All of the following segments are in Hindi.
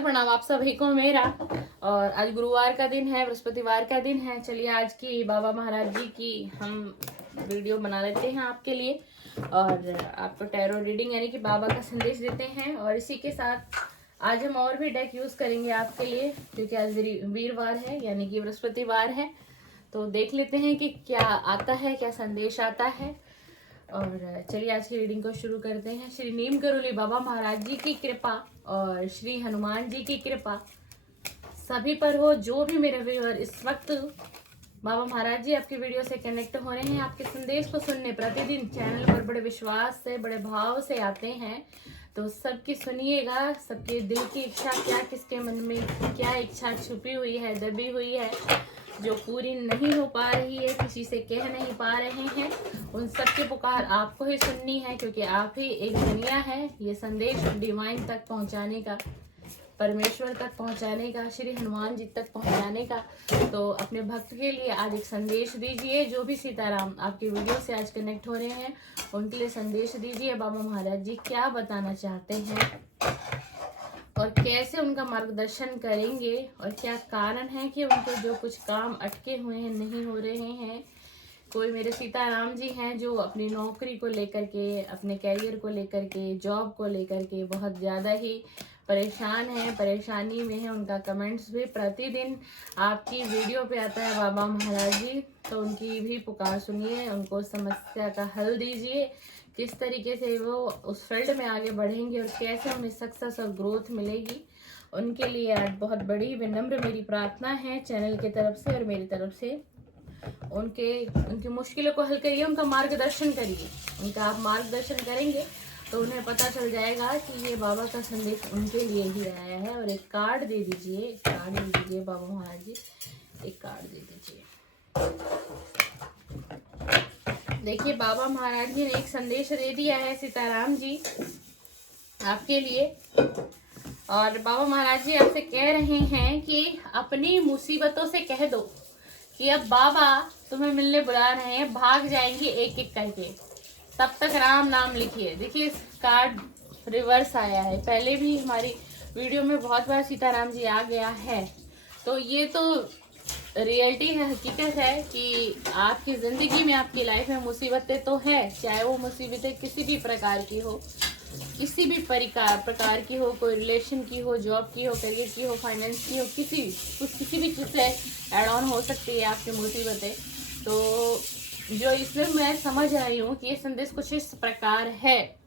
प्रणाम आप सभी को मेरा। और आज गुरुवार का दिन है, बृहस्पतिवार का दिन है। चलिए आज की बाबा महाराज जी की हम वीडियो बना लेते हैं आपके लिए और आपको टैरो रीडिंग यानी कि बाबा का संदेश देते हैं। और इसी के साथ आज हम और भी डेक यूज करेंगे आपके लिए, क्योंकि आज वीरवार है यानी कि बृहस्पतिवार है। तो देख लेते हैं कि क्या आता है, क्या संदेश आता है। और चलिए आज की रीडिंग को शुरू करते हैं। श्री नीम करोली बाबा महाराज जी की कृपा और श्री हनुमान जी की कृपा सभी पर हो। जो भी मेरे व्यूअर इस वक्त बाबा महाराज जी आपकी वीडियो से कनेक्ट हो रहे हैं, आपके संदेश को सुनने प्रतिदिन चैनल पर बड़े विश्वास से, बड़े भाव से आते हैं, तो सबकी सुनिएगा। सबके दिल की इच्छा क्या, किसके मन में क्या इच्छा छुपी हुई है, दबी हुई है, जो पूरी नहीं हो पा रही है, किसी से कह नहीं पा रहे हैं, उन सबकी पुकार आपको ही सुननी है, क्योंकि आप ही एक दुनिया है ये संदेश डिवाइन तक पहुंचाने का, परमेश्वर तक पहुंचाने का, श्री हनुमान जी तक पहुंचाने का। तो अपने भक्त के लिए आज एक संदेश दीजिए। जो भी सीताराम आपकी वीडियो से आज कनेक्ट हो रहे हैं उनके लिए संदेश दीजिए। बाबा महाराज जी क्या बताना चाहते हैं और कैसे उनका मार्गदर्शन करेंगे, और क्या कारण है कि उनको जो कुछ काम अटके हुए हैं, नहीं हो रहे हैं। कोई मेरे सीताराम जी हैं जो अपनी नौकरी को लेकर के, अपने कैरियर को लेकर के, जॉब को लेकर के बहुत ज़्यादा ही परेशान है, परेशानी में है। उनका कमेंट्स भी प्रतिदिन आपकी वीडियो पे आता है बाबा महाराज जी। तो उनकी भी पुकार सुनिए, उनको समस्या का हल दीजिए, किस तरीके से वो उस फील्ड में आगे बढ़ेंगे और कैसे उन्हें सक्सेस और ग्रोथ मिलेगी। उनके लिए आज बहुत बड़ी विनम्र मेरी प्रार्थना है चैनल की तरफ से और मेरी तरफ से। उनकी मुश्किलों को हल करिए, उनका मार्गदर्शन करिए। उनका आप मार्गदर्शन करेंगे तो उन्हें पता चल जाएगा कि ये बाबा का संदेश उनके लिए ही आया है। और एक कार्ड दे दीजिए, एक कार्ड दे दीजिए बाबा महाराज जी, एक कार्ड दे दीजिए। देखिए बाबा महाराज जी ने एक संदेश दे दिया है सीताराम जी आपके लिए। और बाबा महाराज जी आपसे कह रहे हैं कि अपनी मुसीबतों से कह दो कि अब बाबा तुम्हें मिलने बुला रहे हैं, भाग जाएंगे एक एक करके, तब तक राम नाम लिखिए। देखिए कार्ड रिवर्स आया है, पहले भी हमारी वीडियो में बहुत बार सीताराम जी आ गया है। तो ये तो रियलिटी है, हकीकत है कि आपकी ज़िंदगी में, आपकी लाइफ में मुसीबतें तो है, चाहे वो मुसीबतें किसी भी प्रकार की हो, किसी भी प्रकार की हो, कोई रिलेशन की हो, जॉब की हो, करियर की हो, फाइनेंस की हो, किसी भी चीज़ से एड ऑन हो सकती है आपकी मुसीबतें। तो जो इसमें मैं समझ रही हूँ कि ये संदेश कुछ इस प्रकार है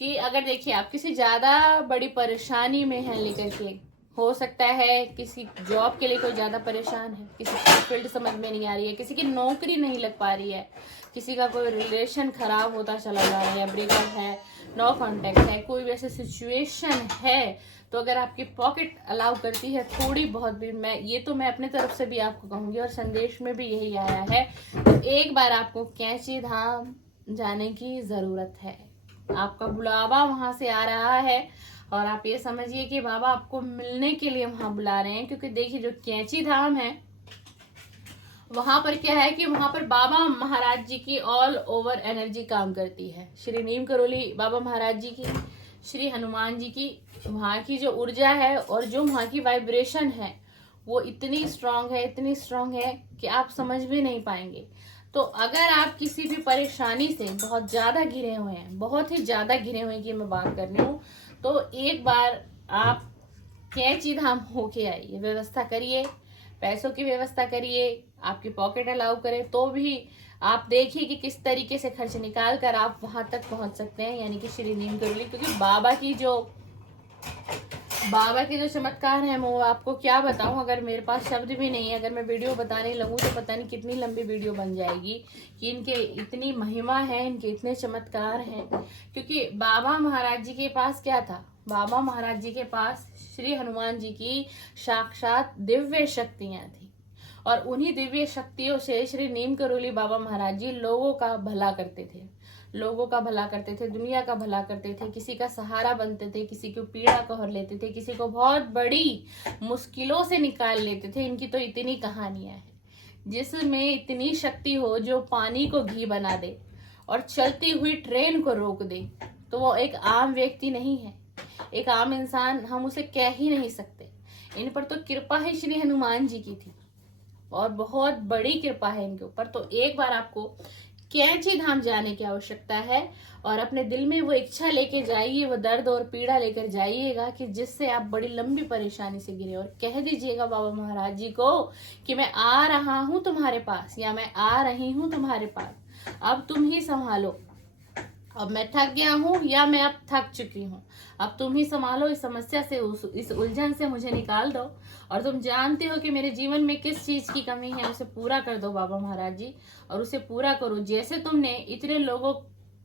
कि अगर देखिए आप किसी ज़्यादा बड़ी परेशानी में हैं लेकर के, हो सकता है किसी जॉब के लिए कोई ज़्यादा परेशान है, किसी की फील्ड समझ में नहीं आ रही है, किसी की नौकरी नहीं लग पा रही है, किसी का कोई रिलेशन खराब होता चला जा रहा है, ब्रेकअप है, नो कांटेक्ट है, कोई वैसे सिचुएशन है। तो अगर आपकी पॉकेट अलाउ करती है थोड़ी बहुत भी, मैं अपने तरफ से भी आपको कहूँगी और संदेश में भी यही आया है, तो एक बार आपको कैंची धाम जाने की ज़रूरत है। आपका बुलावा वहाँ से आ रहा है और आप ये समझिए कि बाबा आपको मिलने के लिए वहाँ बुला रहे हैं। क्योंकि देखिए जो कैंची धाम है वहां पर क्या है कि वहां पर बाबा महाराज जी की ऑल ओवर एनर्जी काम करती है। श्री नीम करोली बाबा महाराज जी की, श्री हनुमान जी की, वहाँ की जो ऊर्जा है और जो वहाँ की वाइब्रेशन है वो इतनी स्ट्रांग है, इतनी स्ट्रांग है कि आप समझ भी नहीं पाएंगे। तो अगर आप किसी भी परेशानी से बहुत ज़्यादा घिरे हुए हैं, बहुत ही ज़्यादा घिरे हुए की मैं बात कर रही हूँ, तो एक बार आप कैंची धाम होके आइए, व्यवस्था करिए, पैसों की व्यवस्था करिए, आपकी पॉकेट अलाउ करे तो भी आप देखिए कि किस तरीके से खर्च निकाल कर आप वहां तक पहुंच सकते हैं, यानी कि श्री नीम करोली। क्योंकि बाबा के जो चमत्कार हैं वो आपको क्या बताऊं, अगर मेरे पास शब्द भी नहीं है, अगर मैं वीडियो बताने लगूं तो पता नहीं कितनी लंबी वीडियो बन जाएगी कि इनके इतनी महिमा है, इनके इतने चमत्कार हैं। क्योंकि बाबा महाराज जी के पास क्या था, बाबा महाराज जी के पास श्री हनुमान जी की साक्षात दिव्य शक्तियां थी, और उन्हीं दिव्य शक्तियों से श्री नीम करोली बाबा महाराज जी लोगों का भला करते थे, लोगों का भला करते थे, दुनिया का भला करते थे, किसी का सहारा बनते थे, किसी को पीड़ा को हर लेते थे, किसी को बहुत बड़ी मुश्किलों से निकाल लेते थे। इनकी तो इतनी कहानियां हैं जिसमें इतनी शक्ति हो जो पानी को घी बना दे और चलती हुई ट्रेन को रोक दे। तो वो एक आम व्यक्ति नहीं है, एक आम इंसान हम उसे कह ही नहीं सकते। इन पर तो कृपा ही श्री हनुमान जी की थी और बहुत बड़ी कृपा है इनके ऊपर। तो एक बार आपको कैंची धाम जाने की आवश्यकता है और अपने दिल में वो इच्छा लेके जाइए, वो दर्द और पीड़ा लेकर जाइएगा कि जिससे आप बड़ी लंबी परेशानी से गिरे, और कह दीजिएगा बाबा महाराज जी को कि मैं आ रहा हूं तुम्हारे पास, या मैं आ रही हूं तुम्हारे पास, अब तुम ही संभालो। अब मैं थक गया हूँ या मैं अब थक चुकी हूँ, अब तुम ही संभालो, इस समस्या से, इस उलझन से मुझे निकाल दो, और तुम जानते हो कि मेरे जीवन में किस चीज की कमी है, उसे पूरा कर दो बाबा महाराज जी, और उसे पूरा करो। जैसे तुमने इतने लोगों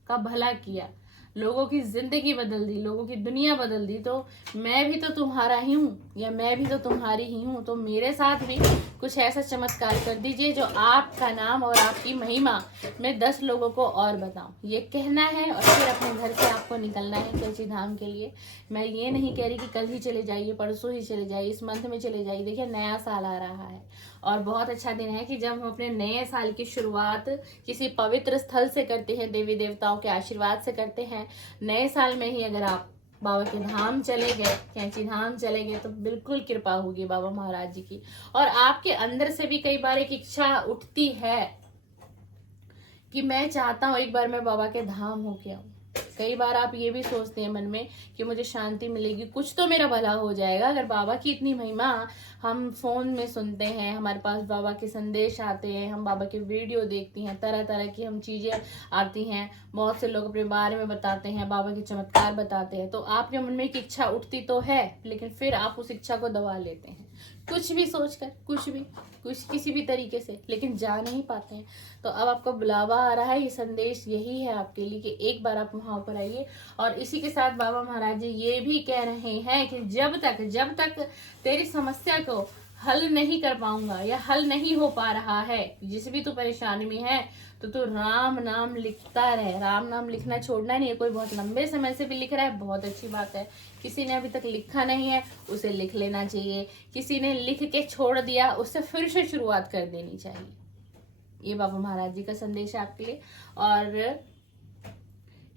का भला किया, लोगों की जिंदगी बदल दी, लोगों की दुनिया बदल दी, तो मैं भी तो तुम्हारा ही हूँ या मैं भी तो तुम्हारी ही हूँ, तो मेरे साथ भी कुछ ऐसा चमत्कार कर दीजिए जो आपका नाम और आपकी महिमा मैं 10 लोगों को और बताऊं। ये कहना है और फिर अपने घर से आपको निकलना है कैंची धाम के लिए। मैं ये नहीं कह रही कि कल ही चले जाइए, परसों ही चले जाइए, इस मंथ में चले जाइए। देखिए नया साल आ रहा है और बहुत अच्छा दिन है कि जब हम अपने नए साल की शुरुआत किसी पवित्र स्थल से करते हैं, देवी देवताओं के आशीर्वाद से करते हैं। नए साल में ही अगर आप बाबा के धाम चले गए, कैंची धाम चले गए, तो बिल्कुल कृपा होगी बाबा महाराज जी की। और आपके अंदर से भी कई बार एक इच्छा उठती है कि मैं चाहता हूं एक बार मैं बाबा के धाम होके आऊं। कई बार आप ये भी सोचते हैं मन में कि मुझे शांति मिलेगी, कुछ तो मेरा भला हो जाएगा। अगर बाबा की इतनी महिमा हम फोन में सुनते हैं, हमारे पास बाबा के संदेश आते हैं, हम बाबा के वीडियो देखते हैं, तरह तरह की हम चीजें आती हैं, बहुत से लोग अपने बारे में बताते हैं, बाबा के चमत्कार बताते हैं, तो आपके मन में एक इच्छा उठती तो है, लेकिन फिर आप उस इच्छा को दबा लेते हैं कुछ भी सोचकर, कुछ किसी भी तरीके से, लेकिन जा नहीं पाते हैं। तो अब आपका बुलावा आ रहा है, ये संदेश यही है आपके लिए कि एक बार आप वहां पर आइए। और इसी के साथ बाबा महाराज जी ये भी कह रहे हैं कि जब तक तेरी समस्या को हल नहीं कर पाऊंगा या हल नहीं हो पा रहा है, जिस भी तू परेशानी में है, तो तू राम नाम लिखता रहे। राम नाम लिखना छोड़ना नहीं है। कोई बहुत लंबे समय से भी लिख रहा है, बहुत अच्छी बात है। किसी ने अभी तक लिखा नहीं है, उसे लिख लेना चाहिए। किसी ने लिख के छोड़ दिया, उससे फिर से शुरुआत कर देनी चाहिए। ये बाबा महाराज जी का संदेश है आपके लिए। और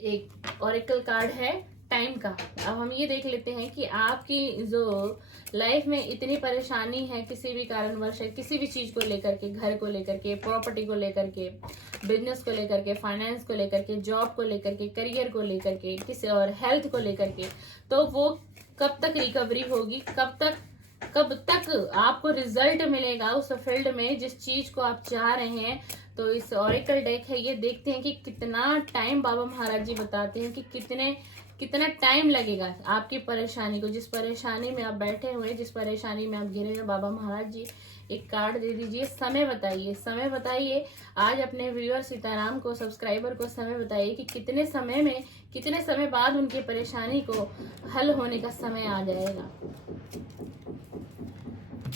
एक ऑरेकल कार्ड है टाइम का। अब हम ये देख लेते हैं कि आपकी जो लाइफ में इतनी परेशानी है, किसी भी कारणवश है, किसी भी चीज को लेकर के, घर को लेकर के, प्रॉपर्टी को लेकर के, बिजनेस को लेकर के, फाइनेंस को लेकर के, जॉब को लेकर के, करियर को लेकर के, किसी और हेल्थ को लेकर के, तो वो कब तक रिकवरी होगी, कब तक आपको रिजल्ट मिलेगा उस फील्ड में जिस चीज को आप चाह रहे हैं। तो इस ऑरेकल डेक है, ये देखते हैं कि कितना टाइम, बाबा महाराज जी बताते हैं कि कितना टाइम लगेगा आपकी परेशानी को, जिस परेशानी में आप बैठे हुए, जिस परेशानी में आप घिरे हुए। बाबा महाराज जी एक कार्ड दे दीजिए, समय बताइए। आज अपने व्यूअर सीताराम को, सब्सक्राइबर को समय बताइए कि कितने समय बाद उनकी परेशानी को हल होने का समय आ जाएगा।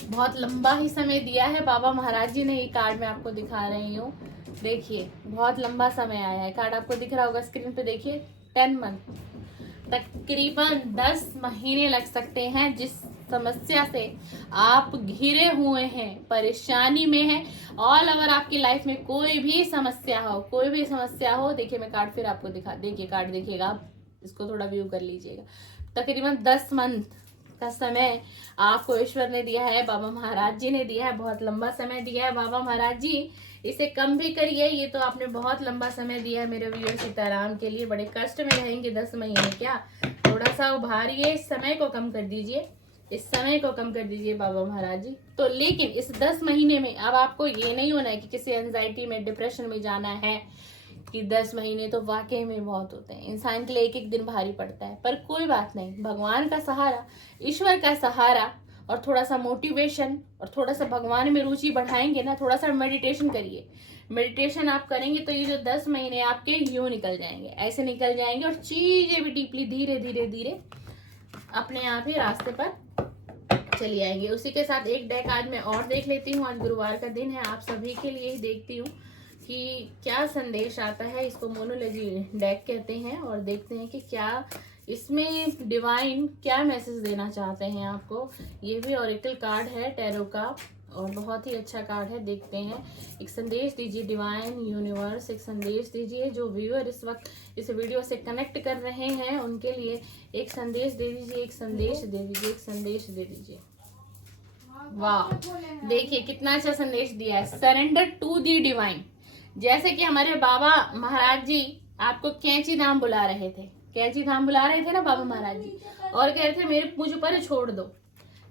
बहुत लंबा ही समय दिया है बाबा महाराज जी ने। ये कार्ड मैं आपको दिखा रही हूँ, देखिए बहुत लंबा समय आया है। कार्ड आपको दिख रहा होगा स्क्रीन पे, देखिए 10 मंथ, तकरीबन 10 महीने लग सकते हैं। जिस समस्या से आप घिरे हुए हैं, परेशानी में हैं, ऑल ओवर आपकी लाइफ में कोई भी समस्या हो, देखिए मैं कार्ड फिर आपको देखिए कार्ड देखिएगा आप, इसको थोड़ा व्यू कर लीजिएगा। तकरीबन 10 मंथ का समय आपको ईश्वर ने दिया है, बाबा महाराज जी ने दिया है। बहुत लंबा समय दिया है बाबा महाराज जी, इसे कम भी करिए। ये तो आपने बहुत लंबा समय दिया है मेरे व्यूअर सीताराम के लिए। बड़े कष्ट में रहेंगे 10 महीने, क्या थोड़ा सा उभारिए, इस समय को कम कर दीजिए बाबा महाराज जी। तो लेकिन इस 10 महीने में अब आपको ये नहीं होना है कि किसी एंजाइटी में, डिप्रेशन में जाना है कि 10 महीने तो वाकई में बहुत होते हैं, इंसान के लिए एक एक दिन भारी पड़ता है। पर कोई बात नहीं, भगवान का सहारा, ईश्वर का सहारा और थोड़ा सा मोटिवेशन और थोड़ा सा भगवान में रुचि बढ़ाएंगे ना, थोड़ा सा मेडिटेशन करिए। मेडिटेशन आप करेंगे तो ये जो 10 महीने आपके यूं निकल जाएंगे, ऐसे निकल जाएंगे, और चीजें भी डीपली धीरे अपने आप ही रास्ते पर चली आएंगे। उसी के साथ एक डेक आज मैं और देख लेती हूँ। आज गुरुवार का दिन है, आप सभी के लिए ही देखती हूँ कि क्या संदेश आता है। इसको मोनोलॉजी डेक कहते हैं, और देखते हैं कि क्या इसमें डिवाइन क्या मैसेज देना चाहते हैं आपको। ये भी ऑरेकल कार्ड है टैरो का, और बहुत ही अच्छा कार्ड है, देखते हैं। एक संदेश दीजिए डिवाइन यूनिवर्स, एक संदेश दीजिए। जो व्यूअर इस वक्त इस वीडियो से कनेक्ट कर रहे हैं उनके लिए एक संदेश दे दीजिए, एक संदेश दे दीजिए, एक संदेश दे दीजिए। वाह, देखिए कितना अच्छा संदेश दिया है, सरेंडर टू दी डिवाइन। जैसे कि हमारे बाबा महाराज जी आपको कैंची धाम बुला रहे थे, कैंची धाम बुला रहे थे ना बाबा महाराज जी, और कह रहे थे मेरे मुझ पर छोड़ दो।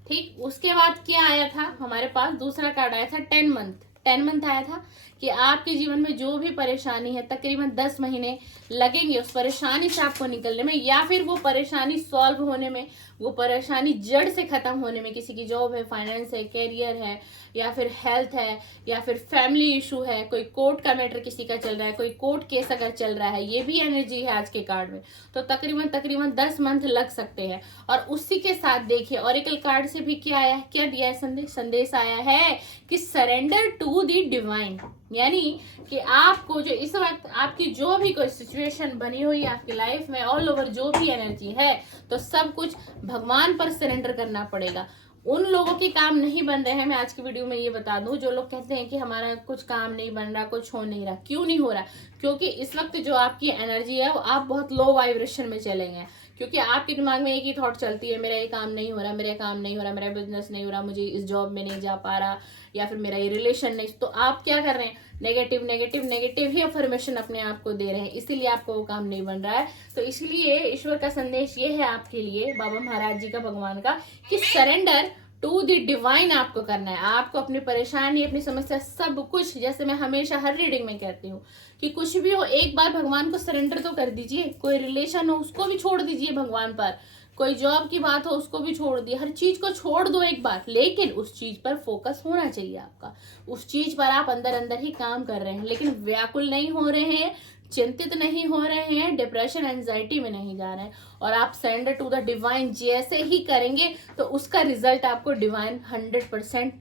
ठीक, उसके बाद क्या आया था हमारे पास, दूसरा कार्ड आया था 10 मंथ। 10 मंथ आया था कि आपके जीवन में जो भी परेशानी है तकरीबन 10 महीने लगेंगे उस परेशानी से आपको निकलने में, या फिर वो परेशानी सॉल्व होने में, वो परेशानी जड़ से खत्म होने में। किसी की जॉब है, फाइनेंस है, कैरियर है, या फिर हेल्थ है, या फिर फैमिली इशू है, कोई कोर्ट का मैटर किसी का चल रहा है, कोई कोर्ट केस अगर चल रहा है, ये भी एनर्जी है आज के कार्ड में। तो तकरीबन 10 मंथ लग सकते हैं। और उसी के साथ देखिए ऑरेकल कार्ड से भी क्या आया, क्या दिया है संदेश, संदेश आया है कि सरेंडर टू दी डिवाइन। यानी कि आपको जो इस वक्त आपकी जो भी कोई सिचुएशन बनी हुई है आपकी लाइफ में, ऑल ओवर जो भी एनर्जी है, तो सब कुछ भगवान पर सरेंडर करना पड़ेगा। उन लोगों के काम नहीं बन रहे हैं, मैं आज की वीडियो में ये बता दूं, जो लोग कहते हैं कि हमारा कुछ काम नहीं बन रहा, कुछ हो नहीं रहा। क्यों नहीं हो रहा? क्योंकि इस वक्त जो आपकी एनर्जी है वो आप बहुत लो वाइब्रेशन में चले गए। क्योंकि आपके दिमाग में एक ही थॉट चलती है, मेरा ये काम नहीं हो रहा, मेरा काम नहीं हो रहा, मेरा बिजनेस नहीं हो रहा, मुझे इस जॉब में नहीं जा पा रहा, या फिर मेरा ये रिलेशन नहीं। तो आप क्या कर रहे हैं, नेगेटिव नेगेटिव नेगेटिव ही अफर्मेशन अपने आप को दे रहे हैं, इसीलिए आपको वो काम नहीं बन रहा है। तो इसलिए ईश्वर का संदेश ये है आपके लिए, बाबा महाराज जी का, भगवान का, कि सरेंडर टू द डिवाइन आपको करना है। आपको अपनी परेशानी, अपनी समस्या, सब कुछ, जैसे मैं हमेशा हर रीडिंग में कहती हूँ कि कुछ भी हो एक बार भगवान को सरेंडर तो कर दीजिए। कोई रिलेशन हो उसको भी छोड़ दीजिए भगवान पर, कोई जॉब की बात हो उसको भी छोड़ दिए, हर चीज को छोड़ दो एक बार, लेकिन उस चीज पर फोकस होना चाहिए आपका। उस चीज पर आप अंदर अंदर ही काम कर रहे हैं, लेकिन व्याकुल नहीं हो रहे हैं, चिंतित नहीं हो रहे हैं, डिप्रेशन एंजाइटी में नहीं जा रहे हैं। और आप सरेंडर टू द डिवाइन जैसे ही करेंगे तो उसका रिजल्ट आपको डिवाइन 100%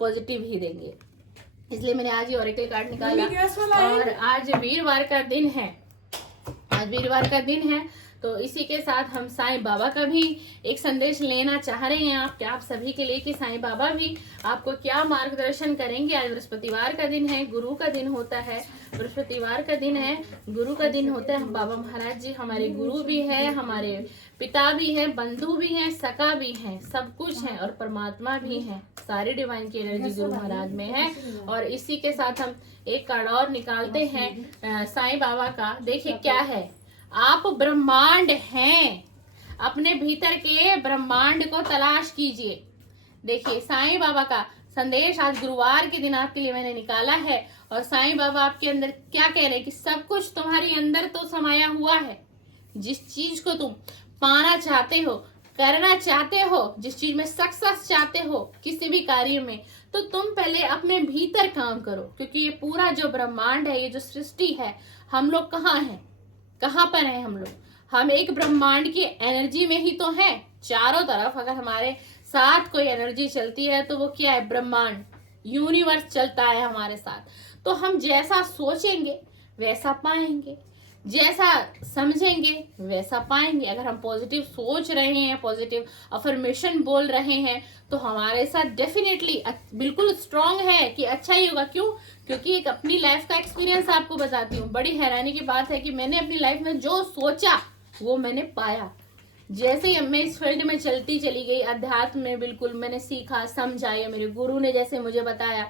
पॉजिटिव ही देंगे। इसलिए मैंने आज ये ऑरेकल कार्ड निकाला। और आज वीरवार का दिन है, आज वीरवार का दिन है, तो इसी के साथ हम साईं बाबा का भी एक संदेश लेना चाह रहे हैं आप सभी के लिए कि साईं बाबा भी आपको क्या मार्गदर्शन करेंगे। आज बृहस्पतिवार का दिन है, गुरु का दिन होता है, बृहस्पतिवार का दिन है, गुरु का दिन होता है। बाबा महाराज जी हमारे गुरु भी है, हमारे पिता भी है, बंधु भी हैं, सका भी हैं, सब कुछ है, और परमात्मा भी है। सारी डिवाइन की एनर्जी गुरु महाराज में है। और इसी के साथ हम एक कार्ड और निकालते हैं साईं बाबा का। देखिए क्या है, आप ब्रह्मांड हैं, अपने भीतर के ब्रह्मांड को तलाश कीजिए। देखिए साईं बाबा का संदेश आज गुरुवार के दिन आपके लिए मैंने निकाला है। और साईं बाबा आपके अंदर क्या कह रहे हैं कि सब कुछ तुम्हारे अंदर तो समाया हुआ है। जिस चीज को तुम पाना चाहते हो, करना चाहते हो, जिस चीज में सक्सेस चाहते हो किसी भी कार्य में, तो तुम पहले अपने भीतर काम करो। क्योंकि ये पूरा जो ब्रह्मांड है, ये जो सृष्टि है, हम लोग कहाँ हैं, कहाँ पर हैं हम लोग? हम एक ब्रह्मांड की एनर्जी में ही तो हैं। चारों तरफ अगर हमारे साथ कोई एनर्जी चलती है तो वो क्या है, ब्रह्मांड, यूनिवर्स चलता है हमारे साथ। तो हम जैसा सोचेंगे वैसा पाएंगे, जैसा समझेंगे वैसा पाएंगे। अगर हम पॉजिटिव सोच रहे हैं, पॉजिटिव अफर्मेशन बोल रहे हैं, तो हमारे साथ डेफिनेटली बिल्कुल स्ट्रांग है कि अच्छा ही होगा। क्यों? क्योंकि एक अपनी लाइफ का एक्सपीरियंस आपको बताती हूँ। बड़ी हैरानी की बात है कि मैंने अपनी लाइफ में जो सोचा वो मैंने पाया। जैसे ही मैं इस फील्ड में चलती चली गई, अध्यात्म में बिल्कुल मैंने सीखा, समझा, या मेरे गुरु ने जैसे मुझे बताया,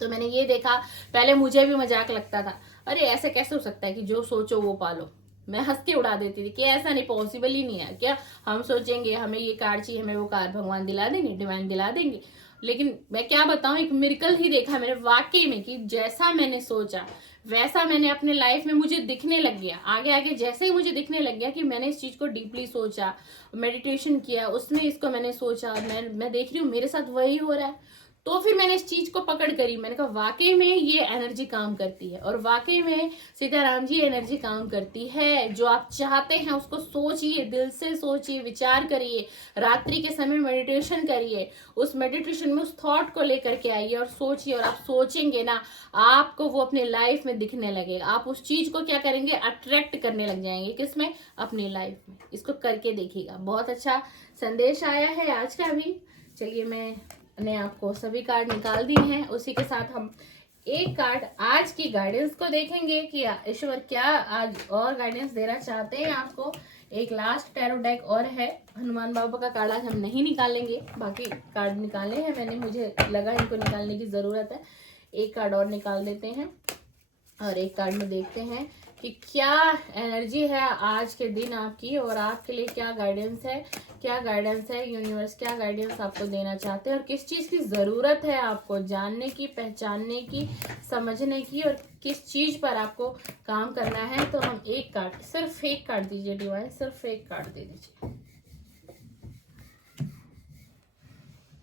तो मैंने ये देखा, पहले मुझे भी मजाक लगता था, अरे ऐसे कैसे हो सकता है कि जो सोचो वो पालो। मैं हंस के उड़ा देती थी कि ऐसा नहीं, पॉसिबल ही नहीं है। क्या हम सोचेंगे हमें ये कार चाहिए, हमें वो कार भगवान दिला देंगे, डिवाइन दिला देंगे। लेकिन मैं क्या बताऊं, एक मिरेकल ही देखा मैंने वाकई में कि जैसा मैंने सोचा वैसा मैंने अपने लाइफ में मुझे दिखने लग गया। आगे आगे जैसे ही मुझे दिखने लग गया कि मैंने इस चीज को डीपली सोचा, मेडिटेशन किया, उसमें इसको मैंने सोचा, मैं देख रही हूँ मेरे साथ वही हो रहा है। तो फिर मैंने इस चीज को पकड़ करी, मैंने कहा वाकई में ये एनर्जी काम करती है। और वाकई में सीताराम जी एनर्जी काम करती है। जो आप चाहते हैं उसको सोचिए, दिल से सोचिए, विचार करिए, रात्रि के समय मेडिटेशन करिए, उस मेडिटेशन में उस थॉट को लेकर के आइए और सोचिए। और आप सोचेंगे ना, आपको वो अपनी लाइफ में दिखने लगेगा। आप उस चीज को क्या करेंगे, अट्रैक्ट करने लग जाएंगे। किसमें? अपनी लाइफ में। इसको करके देखिएगा। बहुत अच्छा संदेश आया है आज का भी। चलिए मैं मैंने आपको सभी कार्ड निकाल दिए हैं। उसी के साथ हम एक कार्ड आज की गाइडेंस को देखेंगे कि ईश्वर क्या आज और गाइडेंस देना चाहते हैं आपको। एक लास्ट टैरो डेक और है, हनुमान बाबा का कार्ड आज हम नहीं निकालेंगे, बाकी कार्ड निकाले हैं मैंने, मुझे लगा इनको निकालने की ज़रूरत है। एक कार्ड और निकाल देते हैं और एक कार्ड में देखते हैं कि क्या एनर्जी है आज के दिन आपकी और आपके लिए क्या गाइडेंस है, क्या गाइडेंस है यूनिवर्स, क्या गाइडेंस आपको देना चाहते हैं और किस चीज़ की ज़रूरत है आपको जानने की, पहचानने की, समझने की और किस चीज़ पर आपको काम करना है। तो हम एक कार्ड, सिर्फ एक कार्ड दीजिए डिवाइन, सिर्फ एक कार्ड दे दीजिए।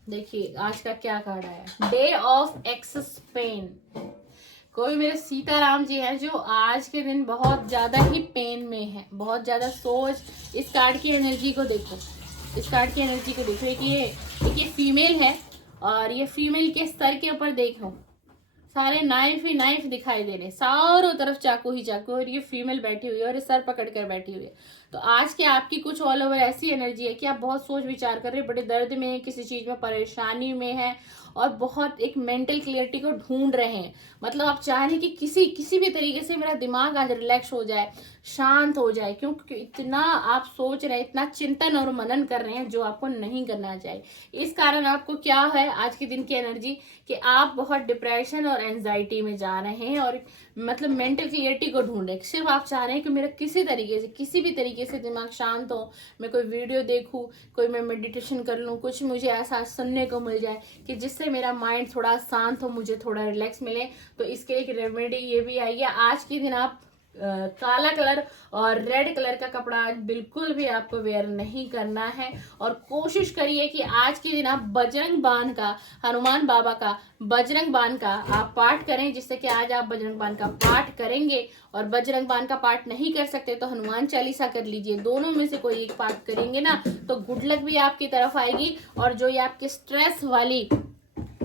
देखिए आज का क्या कार्ड आया, डे ऑफ एक्सेस पेन। कोई मेरे सीताराम जी हैं जो आज के दिन बहुत ज़्यादा ही पेन में है, बहुत ज़्यादा सोच। इस कार्ड की एनर्जी को देखो, इस कार्ड की एनर्जी को देखो। एक ये फीमेल है और ये फीमेल के सर के ऊपर देखो सारे नाइफ ही नाइफ दिखाई दे रहे, चारों तरफ चाकू ही चाकू, और ये फीमेल बैठी हुई है और ये सर पकड़ कर बैठी हुई है। तो आज के आपकी कुछ ऑल ओवर ऐसी एनर्जी है कि आप बहुत सोच विचार कर रहे हैं, बड़े दर्द में है, किसी चीज में परेशानी में है और बहुत एक मेंटल क्लियरिटी को ढूंढ रहे हैं। मतलब आप चाह रहे हैं कि किसी भी तरीके से मेरा दिमाग आज रिलैक्स हो जाए, शांत हो जाए, क्योंकि इतना आप सोच रहे हैं, इतना चिंतन और मनन कर रहे हैं जो आपको नहीं करना चाहिए। इस कारण आपको क्या है आज के दिन की एनर्जी कि आप बहुत डिप्रेशन और एंजाइटी में जा रहे हैं और मतलब मेंटल क्लियरिटी को ढूंढ रहे हैं। सिर्फ आप चाह रहे हैं कि मेरा किसी तरीके से, किसी भी तरीके से दिमाग शांत हो, मैं कोई वीडियो देखूं, कोई मैं मेडिटेशन कर लूं, कुछ मुझे ऐसा सुनने को मिल जाए कि जिससे मेरा माइंड थोड़ा शांत हो, मुझे थोड़ा रिलैक्स मिले। तो इसके एक रेमेडी ये भी आई है। आज के दिन आप काला कलर और रेड कलर का कपड़ा आज बिल्कुल भी आपको वेयर नहीं करना है और कोशिश करिए कि आज के दिन आप बजरंग बाण का, हनुमान बाबा का बजरंग बाण का आप पाठ करें, जिससे कि आज आप बजरंग बाण का पाठ करेंगे। और बजरंग बाण का पाठ नहीं कर सकते तो हनुमान चालीसा कर लीजिए, दोनों में से कोई एक पाठ करेंगे ना तो गुड लक भी आपकी तरफ आएगी। और जो ये आपकी स्ट्रेस वाली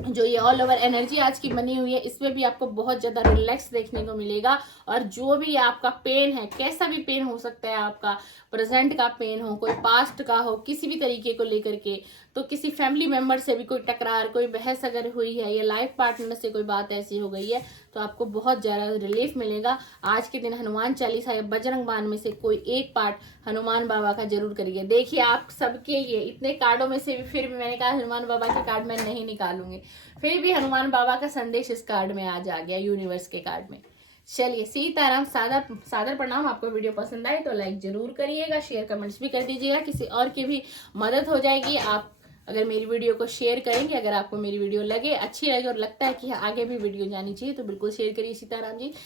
जो ये ऑल ओवर एनर्जी आज की बनी हुई है, इसमें भी आपको बहुत ज़्यादा रिलैक्स देखने को मिलेगा। और जो भी आपका पेन है, कैसा भी पेन हो सकता है, आपका प्रेजेंट का पेन हो, कोई पास्ट का हो, किसी भी तरीके को लेकर के, तो किसी फैमिली मेम्बर से भी कोई टकरार, कोई बहस अगर हुई है या लाइफ पार्टनर से कोई बात ऐसी हो गई है तो आपको बहुत ज़्यादा रिलीफ मिलेगा। आज के दिन हनुमान चालीसा या बजरंग बाण में से कोई एक पार्ट हनुमान बाबा का जरूर करिए। देखिए आप सबके लिए इतने कार्डों में से भी फिर भी मैंने कहा हनुमान बाबा के कार्ड मैं नहीं निकालूंगी, फिर भी हनुमान बाबा का संदेश इस कार्ड में आज आ गया, यूनिवर्स के कार्ड में। चलिए सीताराम, सादर प्रणाम। आपको वीडियो पसंद आए तो लाइक जरूर करिएगा, शेयर कमेंट्स भी कर दीजिएगा, किसी और की भी मदद हो जाएगी। आप अगर मेरी वीडियो को शेयर करेंगे, अगर आपको मेरी वीडियो लगे, अच्छी लगे और लगता है कि आगे भी वीडियो जानी चाहिए तो बिल्कुल शेयर करिए। सीताराम जी।